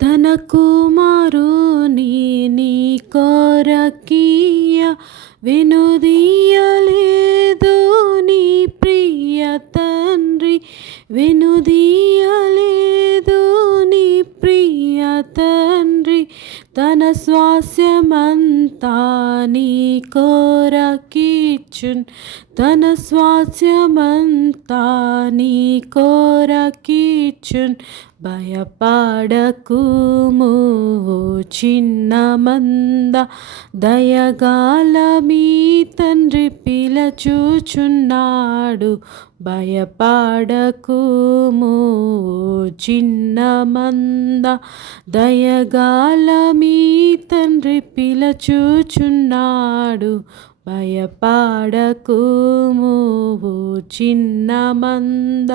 తన కుమారుని నీ కొరకీయ వెనుదీయలేదు నీ ప్రియ తండ్రి, వెనుదీయలేదు నీ ప్రియ తండ్రి. తన స్వాస్యమంతా నీ కొరకిచ్చున్, తన స్వాస్యమంతా నీ కొరకిచ్చున్. భయపడకుము ఓ చిన్న మంద, దయగాల మీ తండ్రి పిలచుచున్నాడు. భయపడకుము ఓ చిన్న మంద, దయగాల మీ తండ్రి పిలచుచున్నాడు. భయపడకుము ఓ చిన్న మంద.